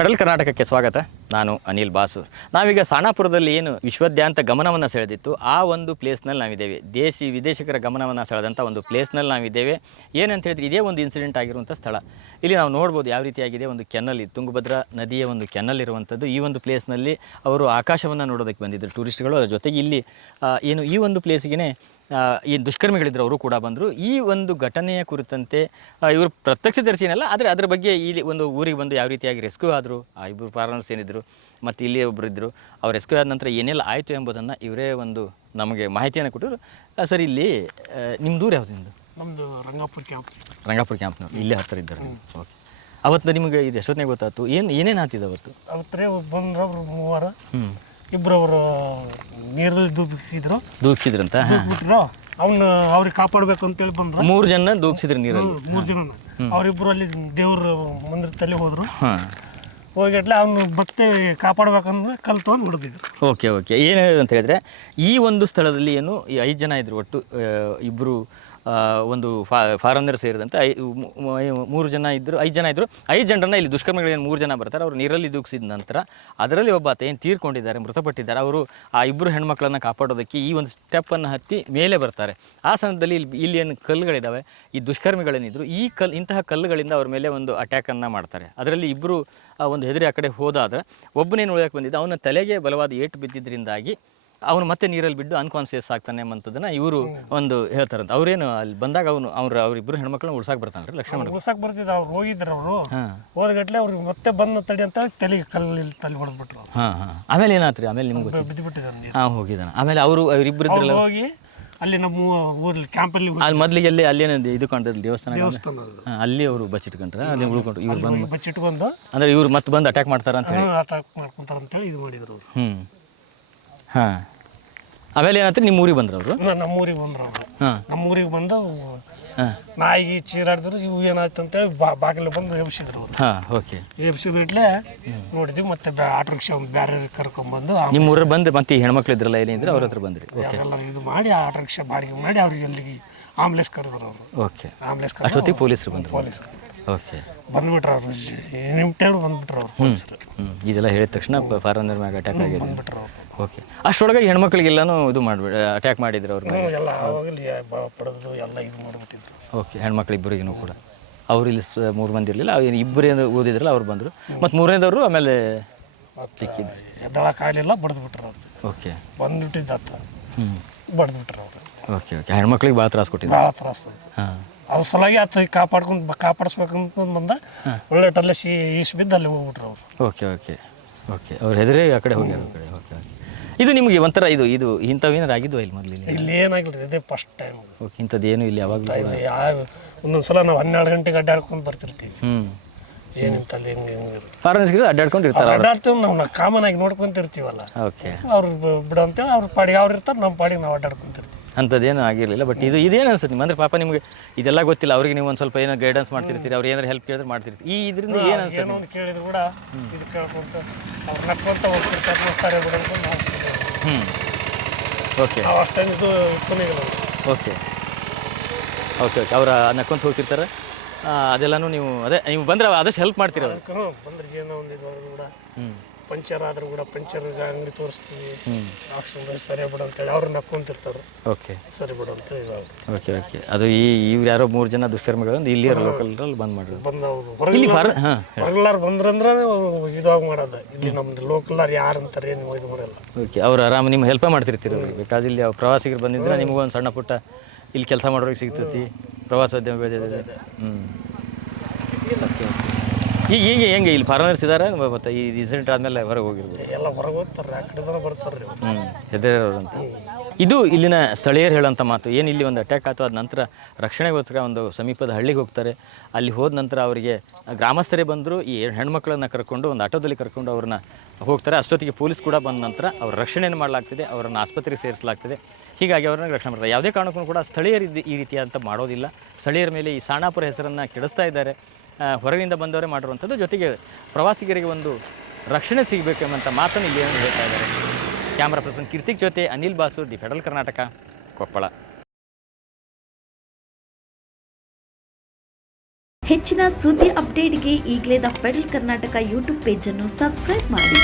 Federal ಕರ್ನಾಟಕಕ್ಕೆ ಸ್ವಾಗತ. ನಾನು ಅನಿಲ್ ಬಾಸು. ನಾವೀಗ ಸಾಣಾಪುರದಲ್ಲಿ ಏನು ವಿಶ್ವದ್ಯಾಂತ ಗಮನವನ್ನು ಸೆಳೆದಿತ್ತು, ಆ ಒಂದು ಪ್ಲೇಸ್ನಲ್ಲಿ ನಾವಿದ್ದೇವೆ. ದೇಶಿ ವಿದೇಶಿಕರ ಗಮನವನ್ನು ಸೆಳೆದಂಥ ಒಂದು ಪ್ಲೇಸ್ನಲ್ಲಿ ನಾವಿದ್ದೇವೆ. ಏನಂತ ಹೇಳಿದ್ರೆ ಇದೇ ಒಂದು ಇನ್ಸಿಡೆಂಟ್ ಆಗಿರುವಂಥ ಸ್ಥಳ. ಇಲ್ಲಿ ನಾವು ನೋಡ್ಬೋದು ಯಾವ ರೀತಿಯಾಗಿದೆ ಒಂದು ಇದು ತುಂಗಭದ್ರಾ ನದಿಯ ಒಂದು ಕೆನಲ್ ಇರುವಂಥದ್ದು ಈ ಒಂದು ಪ್ಲೇಸ್ನಲ್ಲಿ ಅವರು ಆಕಾಶವನ್ನು ನೋಡೋದಕ್ಕೆ ಬಂದಿದ್ದರು ಟೂರಿಸ್ಟ್ಗಳು. ಅದರ ಜೊತೆಗೆ ಇಲ್ಲಿ ಏನು ಈ ಒಂದು ಪ್ಲೇಸ್ಗೆ ಈ ದುಷ್ಕರ್ಮಿಗಳಿದ್ದರು ಅವರು ಕೂಡ ಬಂದರು. ಈ ಒಂದು ಘಟನೆಯ ಕುರಿತಂತೆ ಇವರು ಪ್ರತ್ಯಕ್ಷದರ್ಶಿನಲ್ಲ, ಆದರೆ ಅದರ ಬಗ್ಗೆ ಇಲ್ಲಿ ಒಂದು ಊರಿಗೆ ಬಂದು ಯಾವ ರೀತಿಯಾಗಿ ರೆಸ್ಕ್ಯೂ ಆದರು, ಆ ಇಬ್ಬರು ಫಾರನರ್ಸ್ ಏನಿದ್ರು ಮತ್ತು ಇಲ್ಲಿ ಒಬ್ಬರು ಇದ್ದರು. ಅವ್ರು ರೆಸ್ಕ್ಯೂ ಆದ ನಂತರ ಏನೆಲ್ಲ ಆಯಿತು ಎಂಬುದನ್ನು ಇವರೇ ಒಂದು ನಮಗೆ ಮಾಹಿತಿಯನ್ನು ಕೊಟ್ಟರು ಸರ್ ಇಲ್ಲಿ ನಿಮ್ಮ ದೂರ ಯಾವುದು ನಿಮ್ಮದು ನಮ್ಮದು ರಂಗಾಪುರ ಕ್ಯಾಂಪ್ ರಂಗಾಪುರ ಕ್ಯಾಂಪ್ನವ್ರು ಇಲ್ಲೇ ಹತ್ತಿರ ಇದ್ದಾರೆ ಓಕೆ ಅವತ್ತು ನಿಮಗೆ ಇದು ಎಷ್ಟೊತ್ತನೇ ಗೊತ್ತಾಯ್ತು? ಏನು ಏನೇನು ಆತಿದ್ದು ಅವತ್ತು? ಅವತ್ತೇ ಬಂದ್ರು ಅವರು ಮೂವರ. ಹ್ಞೂ ಇಬ್ಬರು ಅವರು ನೀರಲ್ಲಿ ದೂಕಿದ್ರು ದೂಕಿದ್ರಂತ ಬಿಟ್ರು ಅವ್ನ ಅವ್ರಿಗೆ ಕಾಪಾಡಬೇಕು ಅಂತೇಳಿ ಬಂದ್ರು. ಮೂರು ಜನ ದೂಕ್ಸಿದ್ರು ನೀರಲ್ಲಿ. ಮೂರು ಜನ. ಅವರಿಬ್ಬರು ಅಲ್ಲಿ ದೇವ್ರ ಮಂದಿರದಲ್ಲಿ ಹೋದ್ರು. ಹೋಗಿಟ್ಲೆ ಅವ್ನು ಭಕ್ತಿ ಕಾಪಾಡ್ಬೇಕಂದ್ರೆ ಕಲ್ ತೊಗೊಂಡು ಹಿಡಿದಿದ್ರು ಓಕೆ ಓಕೆ. ಏನು ಅಂತ ಹೇಳಿದ್ರೆ, ಈ ಒಂದು ಸ್ಥಳದಲ್ಲಿ ಏನು ಈ ಐದು ಜನ ಇದ್ರು ಒಟ್ಟು ಇಬ್ಬರು ಒಂದು ಫಾರನರ್ ಸೇರಿದಂತೆ ಐ ಮೂರು ಜನ ಇದ್ದರು ಐದು ಜನ ಇದ್ದರು ಐದು ಜನರನ್ನ ಇಲ್ಲಿ ದುಷ್ಕರ್ಮಿಗಳೇನು ಮೂರು ಜನ ಬರ್ತಾರೆ. ಅವರು ನೀರಲ್ಲಿ ದೂಗಿಸಿದ ನಂತರ ಅದರಲ್ಲಿ ಒಬ್ಬ ಆತ ಏನು ತೀರ್ಕೊಂಡಿದ್ದಾರೆ, ಮೃತಪಟ್ಟಿದ್ದಾರೆ, ಅವರು ಆ ಇಬ್ಬರು ಹೆಣ್ಮಕ್ಳನ್ನು ಕಾಪಾಡೋದಕ್ಕೆ ಈ ಒಂದು ಸ್ಟೆಪ್ಪನ್ನು ಹತ್ತಿ ಮೇಲೆ ಬರ್ತಾರೆ. ಆ ಸಂದರ್ಭದಲ್ಲಿ ಇಲ್ಲಿ ಇಲ್ಲಿ ಏನು ಕಲ್ಲುಗಳಿದ್ದಾವೆ ಈ ದುಷ್ಕರ್ಮಿಗಳೇನಿದ್ರು, ಈ ಕಲ್, ಇಂತಹ ಕಲ್ಲುಗಳಿಂದ ಅವ್ರ ಮೇಲೆ ಒಂದು ಅಟ್ಯಾಕನ್ನು ಮಾಡ್ತಾರೆ. ಅದರಲ್ಲಿ ಇಬ್ಬರು ಒಂದು ಹೆದರಿ ಆ ಕಡೆ ಹೋದಾದ್ರೆ, ಒಬ್ಬನೇನು ಉಳಿಯಕ್ಕೆ ಬಂದಿದ್ದ, ಅವನ ತಲೆಗೆ ಬಲವಾದ ಏಟು ಬಿದ್ದಿದ್ದರಿಂದಾಗಿ ಅವನು ಮತ್ತೆ ನೀರಲ್ಲಿ ಬಿದ್ದು ಅನ್ಕಾನ್ಸಿಯಸ್ ಆಗ್ತಾನೆ ಅಂತದನ್ನ ಇವರು ಒಂದು ಹೇಳ್ತಾರಂತ. ಅವ್ರೇನು ಅಲ್ಲಿ ಬಂದಾಗ ಅವನು ಅವ್ರ ಅವರಿಬ್ಬರು ಹೆಣ್ಮಕ್ಳನ್ನ ಉಳ್ಸಾಕ್ ಬರ್ತಾನ್ರಿ ಲಕ್ಷ್ಮಣ ಉಳ್ಸಾಕ್ ಬರ್ತಿದ್ರು ಅವ್ರು ಹೋಗಿದ್ರು ಅವರು. ಹೋದ್ಗಟ್ಲೆ ಅವ್ರಿಗೆ ಮತ್ತೆ ಬಂದ ತಡಿ ಅಂತ ತಲೆಗೆ ಕಲ್ಲಿ ತಲೆ ಹೊಡೆದ್ಬಿಟ್ರು ಹಾಂ ಹಾಂ. ಆಮೇಲೆ ಏನಾತ್ರಿ? ಆಮೇಲೆ ನಿಮ್ಗೆ ಬಿದ್ದುಬಿಟ್ಟಿದ್ರು ಬಿದ್ದು ನೀರು. ಹಾಂ ಹೋಗಿದ್ದಾನೆ ಆಮೇಲೆ ಅವರು ಅವರಿಬ್ಬರು ಇದ್ರಲ್ಲ ಹೋಗಿ ಅಲ್ಲಿ ನಮ್ಮ ಊರಲ್ಲಿ ಕ್ಯಾಂಪಲ್ಲಿ ಅಲ್ಲಿ ಮೊದಲಿಗೆ ಅಲ್ಲಿ ಅಲ್ಲೇನು ಇದು ದೇವಸ್ಥಾನ ದೇವಸ್ಥಾನ ಅಲ್ಲಿ ಅವರು ಬಚ್ಚಿಟ್ಕೊಂಡ್ರೆ ಅಲ್ಲಿ ಉಳ್ಕೊಂಡ್ರು. ಇವ್ರು ಬಂದು ಬಚ್ಚಿಟ್ಕೊಂಡು ಅಂದ್ರೆ ಇವ್ರು ಮತ್ತೆ ಬಂದು ಅಟ್ಯಾಕ್ ಮಾಡ್ತಾರ ಅಂತ ಹೇಳಿ ಅಟ್ಯಾಕ್ ಮಾಡ್ಕೊಂತಾರ ಅಂತೇಳಿ ಇದು ಮಾಡಿದ್ರು ಹ್ಞೂ ಹಾಂ. ಆಮೇಲೆ ಏನಾಯ್ತು? ನಿಮ್ಮ ಊರಿಗೆ ಬಂದ್ರು ಅವರು ನಮ್ಮೂರಿಗೆ ಬಂದ್ರು ಅವರು ಹಾಂ. ನಮ್ಮೂರಿಗೆ ಬಂದು ಹಾಂ. ನಾಯಿಗೆ ಚೀರಾಡಿದ್ರು ಇವು ಏನಾಯ್ತು ಅಂತೇಳಿ ಬಾ ಬಾಗಿಲು ಬಂದು ಎಬ್ಸಿದ್ರು ಅವರು. ಹಾಂ ಓಕೆ. ಎಬ್ಸಿದ್ರಿಟ್ಲೆ ನೋಡಿದ್ವಿ ಮತ್ತೆ ಬ್ಯಾ- ಆಟೋ ರಿಕ್ಷಾ ಒಂದು ಬೇರೆ ಕರ್ಕೊಂಡ್ಬಂದು ನಿಮ್ಮ ಊರಲ್ಲಿ ಬಂದು ಮತ್ತೆ ಈ ಹೆಣ್ಮಕ್ಳು ಇದ್ರಲ್ಲ ಏನಿದ್ರೆ ಅವ್ರ ಹತ್ರ ಬಂದ್ರಿ. ಓಕೆ. ಎಲ್ಲ ಇದು ಮಾಡಿ ಆಟೋ ರಿಕ್ಷಾ ಬಾಡಿಗೆ ಮಾಡಿ ಅವ್ರಿಗೆ ಅಲ್ಲಿಗೆ ಆಂಬ್ಲೆನ್ಸ್ ಕರೆದ್ರು ಅವರು. ಓಕೆ. ಆಂಬ್ಲೆನ್ಸ್ ಅಷ್ಟೊತ್ತಿಗೆ ಪೊಲೀಸರು ಬಂದರು. Police okay. ಬಂದ್ಬಿಟ್ರು ಅವರು. ಟೈಮ್ ಬಂದ್ಬಿಟ್ರು ಅವ್ರು. ಪೊಲೀಸರು ಹ್ಞೂ ಇದೆಲ್ಲ ಹೇಳಿದ ತಕ್ಷಣ ಫಾರನರ್ ಮ್ಯಾಗ ಅಟ್ಯಾಕ್ ಆಗಿದೆ ಬಂದ್ಬಿಟ್ರು ಅವರು. ಓಕೆ. ಅಷ್ಟರೊಳಗೆ ಹೆಣ್ಮಕ್ಳಿಗೆಲ್ಲನೂ ಇದು ಮಾಡಿಬಿಡ ಅಟ್ಯಾಕ್ ಮಾಡಿದ್ರು ಅವ್ರ ಮೇಲೆ. ಎಲ್ಲ ಆವಾಗಲಿ ಪಡೆದು ಎಲ್ಲ ಇದು ಮಾಡಿಬಿಟ್ಟಿದ್ರು. ಓಕೆ ಹೆಣ್ಮಕ್ಳು ಇಬ್ಬರಿಗೂ ಕೂಡ. ಅವ್ರು ಇಲ್ಲಿ ಸ- ಮೂರು ಮಂದಿ ಇರಲಿಲ್ಲ ಅವ್ರು ಇಬ್ಬರು ಓದಿದ್ರಲ್ಲ ಅವ್ರು ಬಂದರು. ಮತ್ತು ಮೂರನೇದವರು ಆಮೇಲೆ ಸಿಕ್ಕಿದ್ದು ಎದ್ದಳಕ್ಕಾಗಲಿಲ್ಲ ಬಡ್ದು ಅವ್ರು. ಓಕೆ. ಬಂದ್ಬಿಟ್ಟಿದ್ದ ಹ್ಞೂ ಬಡ್ದು ಅವ್ರು. Okay okay. ಹೆಣ್ಮಕ್ಳಿಗೆ ಭಾಳ ತ್ರಾಸ ಕೊಟ್ಟಿದ್ದಾರೆ ಭಾಳ ತ್ರಾಸ. ಹಾಂ. ಅದ್ರ ಸಲುವಾಗಿ ಆತ ಕಾಪಾಡ್ಕೊಂಡು ಕಾಪಾಡಿಸ್ಬೇಕಂತ ಬಂದ ಒಳ್ಳೆ ಟಲ್ಲ ಸಿ ಈಸ್ ಬಿದ್ದು ಅಲ್ಲಿ ಹೋಗ್ಬಿಟ್ರು ಅವ್ರು. Okay okay okay. ಅವ್ರು ಹೆದರೇ ಆ ಕಡೆ ಹೋಗ್ಯಾರ ಆ ಕಡೆ ಓಕೆ ಇದು ನಿಮಗೆ ಒಂಥರ ಇದು ಇದು ಇಂಥವೇನಾರು ಆಗಿದ್ವಾ ಇಲ್ಲಿ ಮೊದಲು ಇಲ್ಲಿ? ಏನಾಗಿಲ್ಲ ಇದೇ ಫಸ್ಟ್ ಟೈಮ್ ಓಕೆ ಇಂಥದ್ದು ಏನು ಇಲ್ಲಿ ಯಾವಾಗ ಯಾವ ಒಂದೊಂದು ಸಲ ನಾವು ಹನ್ನೆರಡು ಗಂಟೆಗೆ ಅಡ್ಡಾಡ್ಕೊಂಡು ಬರ್ತಿರ್ತೀವಿ. ಹ್ಞೂ ಹೆಂಗೆ ಹಿಂಗೆ ಫಾರಿನ್ಸ್ಗೆ ಅಡ್ಡಾಡ್ಕೊಂಡು ಇರ್ತಾರೆ ಅಡ್ಡಾಡ್ತೀವಿ ನಾವು ಕಾಮನ್ ಆಗಿ ನೋಡ್ಕೊಂತಿರ್ತೀವಲ್ಲ. ಓಕೆ. ಅವ್ರು ಬ- ಬಿಡು ಅಂತೇಳಿ ಅವ್ರ ಪಾಡಿಗೆ ಅವ್ರು ಇರ್ತಾರೆ ನಮ್ಮ ಪಾಡಿಗೆ ನಾವು ಅಡ್ಡಾಡ್ಕೊಂತಿರ್ತೀವಿ. ಅಂಥದ್ದೇನು ಆಗಿರಲಿಲ್ಲ. ಬಟ್ ಇದು ಇದೇನು ಅನ್ಸುತ್ತೆ ನಿಮ್ಮ ಅಂದ್ರೆ ಪಾಪ ನಿಮಗೆ ಇದೆಲ್ಲ ಗೊತ್ತಿಲ್ಲ. ಅವ್ರಿಗೆ ನೀವು ಒಂದು ಸ್ವಲ್ಪ ಏನೋ ಗೈಡೆನ್ಸ್ ಮಾಡ್ತಿರ್ತೀರಿ ಅವ್ರು ಏನಾದ್ರೂ ಹೆಲ್ಪ್ ಕೇಳಿದ್ರೆ ಮಾಡ್ತಿರ್ತೀರಿ. ಈ ಇದರಿಂದ ಏನು ಅನ್ಸುತ್ತೆ ಏನೋ ಒಂದು ಕೇಳಿದ್ರು ಕೂಡ ಇದು ಕೇಳ್ಕೊಂತ ಅವ್ರು ಹೋಗ್ತಿರ್ತಾರೆ ಸರಿ ಬಿಡೋದು ನಾವು ಹ್ಞೂ ಓಕೆ ಅಷ್ಟೊಂದು ಇದು ಓಕೆ ಓಕೆ ಓಕೆ ಅವ್ರು ನಕ್ಕೊಂತ ಹೋಗ್ತಿರ್ತಾರೆ. ಅದೆಲ್ಲನೂ ನೀವು ಅದೇ ನೀವು ಬಂದ್ರೆ ಆದಷ್ಟು ಹೆಲ್ಪ್ ಮಾಡ್ತೀರ ಬಂದ್ರೆ ಏನೋ ಒಂದು ಇದು ಕೂಡ. ಹ್ಞೂ ಪಂಚರ್ ಆದ್ರೂ ಕೂಡ ಪಂಚರ್ ಅಂಗಡಿ ತೋರಿಸ್ತೀವಿ. ಸರಿ ಬಿಡು ಅಂತೇಳಿ ಅವ್ರು ನಕ್ಕೊಂತಿರ್ತಾರೆ ಓಕೆ. ಸರಿ ಬಿಡು ಅಂತೇಳಿ ಇದಾಗುತ್ತೆ ಓಕೆ ಓಕೆ. ಅದು ಈ ಇವ್ರು ಯಾರೋ ಮೂರು ಜನ ದುಷ್ಕರ್ಮಿಗಳು ಅಂದ್ರೆ ಇಲ್ಲಿ ಲೋಕಲ್ರಲ್ಲಿ ಬಂದ್ ಅವ್ರು ಇಲ್ಲಿ ಹೊರಗೆ ಫಾರ್ ಹಾಂ. ಹೊರಗ್ಲಾರ್ ಬಂದ್ರಂದ್ರೆ ಇದಾಗ ಮಾಡೋದ. ಇಲ್ಲಿ ನಮ್ದು ಲೋಕಲ್ಲಾರ ಯಾರು ಅಂತಾರೆ ಏನು ಇದು ಮಾಡಲ್ಲ. ಓಕೆ ಅವ್ರು ಆರಾಮ ನಿಮ್ಗೆ ಹೆಲ್ಪ್ ಮಾಡ್ತಿರ್ತೀರಿ ಅವ್ರಿಗೆ? ಬೇಕಾದ್ರೆ ಇಲ್ಲಿ ಅವ್ರು ಪ್ರವಾಸಿಗರು ಬಂದಿದ್ರೆ ನಿಮಗೂ ಒಂದು ಸಣ್ಣ ಪುಟ್ಟ ಇಲ್ಲಿ ಕೆಲಸ ಮಾಡೋರಿಗೆ ಸಿಗ್ತೈತಿ. ಪ್ರವಾಸೋದ್ಯಮ ಬೆಳೆದಿದೆ. ಹ್ಞೂ ಓಕೆ. ಈಗ ಈಗ ಹೆಂಗೆ ಇಲ್ಲಿ ಫಾರಿನರ್ಸ್ ಇದ್ದಾರೆ ಮತ್ತು ಈ ಇನ್ಸಿಡೆಂಟ್ ಆದಮೇಲೆ ಹೊರಗೆ ಹೋಗಿರ್ಬೋದು ಎಲ್ಲ ಹೊರಗೆ ಹೋಗ್ತಾರೆ ಆ ಬರ್ತಾರೆ ಹ್ಞೂ ಹೆದರೋರು ಅಂತ ಇದು ಇಲ್ಲಿನ ಸ್ಥಳೀಯರು ಹೇಳೋಂಥ ಮಾತು. ಏನು ಇಲ್ಲಿ ಒಂದು ಅಟ್ಯಾಕ್ ಆಯ್ತು ಅದ ನಂತರ ರಕ್ಷಣೆಗೋಸ್ಕರ ಒಂದು ಸಮೀಪದ ಹಳ್ಳಿಗೆ ಹೋಗ್ತಾರೆ. ಅಲ್ಲಿ ಹೋದ ನಂತರ ಅವರಿಗೆ ಗ್ರಾಮಸ್ಥರೇ ಬಂದರು ಈ ಹೆಣ್ಮಕ್ಳನ್ನು ಕರ್ಕೊಂಡು ಒಂದು ಆಟೋದಲ್ಲಿ ಕರ್ಕೊಂಡು ಅವ್ರನ್ನ ಹೋಗ್ತಾರೆ. ಅಷ್ಟೊತ್ತಿಗೆ ಪೊಲೀಸ್ ಕೂಡ ಬಂದ ನಂತರ ಅವ್ರ ರಕ್ಷಣೆಯನ್ನು ಮಾಡಲಾಗ್ತಿದೆ ಅವರನ್ನು ಆಸ್ಪತ್ರೆಗೆ ಸೇರಿಸಲಾಗ್ತಿದೆ. ಹೀಗಾಗಿ ಅವರನ್ನು ರಕ್ಷಣೆ ಮಾಡ್ತಾರೆ. ಯಾವುದೇ ಕಾರಣಕ್ಕೂ ಕೂಡ ಸ್ಥಳೀಯರು ಈ ರೀತಿಯಾದಂಥ ಮಾಡೋದಿಲ್ಲ. ಸ್ಥಳೀಯರ ಮೇಲೆ ಈ ಸಾಣಾಪುರ ಹೆಸರನ್ನು ಕೆಡಿಸ್ತಾ ಇದ್ದಾರೆ. ಹೊರಗಿನಿಂದ ಬಂದವರೇ ಮಾಡಿರುವಂಥದ್ದು. ಜೊತೆಗೆ ಪ್ರವಾಸಿಗರಿಗೆ ಒಂದು ರಕ್ಷಣೆ ಸಿಗಬೇಕು ಎಂಬಂಥ ಮಾತನ್ನು ಇಲ್ಲಿ ಹೇಳ್ತಾ ಇದ್ದಾರೆ. ಕ್ಯಾಮ್ರಾ ಪರ್ಸನ್ ಕೀರ್ತಿಕ್ ಜೊತೆ ಅನಿಲ್ ಬಾಸು, ದಿ ಫೆಡರಲ್ ಕರ್ನಾಟಕ, ಕೊಪ್ಪಳ. ಹೆಚ್ಚಿನ ಸುದ್ದಿ ಅಪ್ಡೇಟ್ಗೆ ಈಗಲೇ ದ ಫೆಡರಲ್ ಕರ್ನಾಟಕ ಯೂಟ್ಯೂಬ್ ಪೇಜನ್ನು ಸಬ್ಸ್ಕ್ರೈಬ್ ಮಾಡಿ.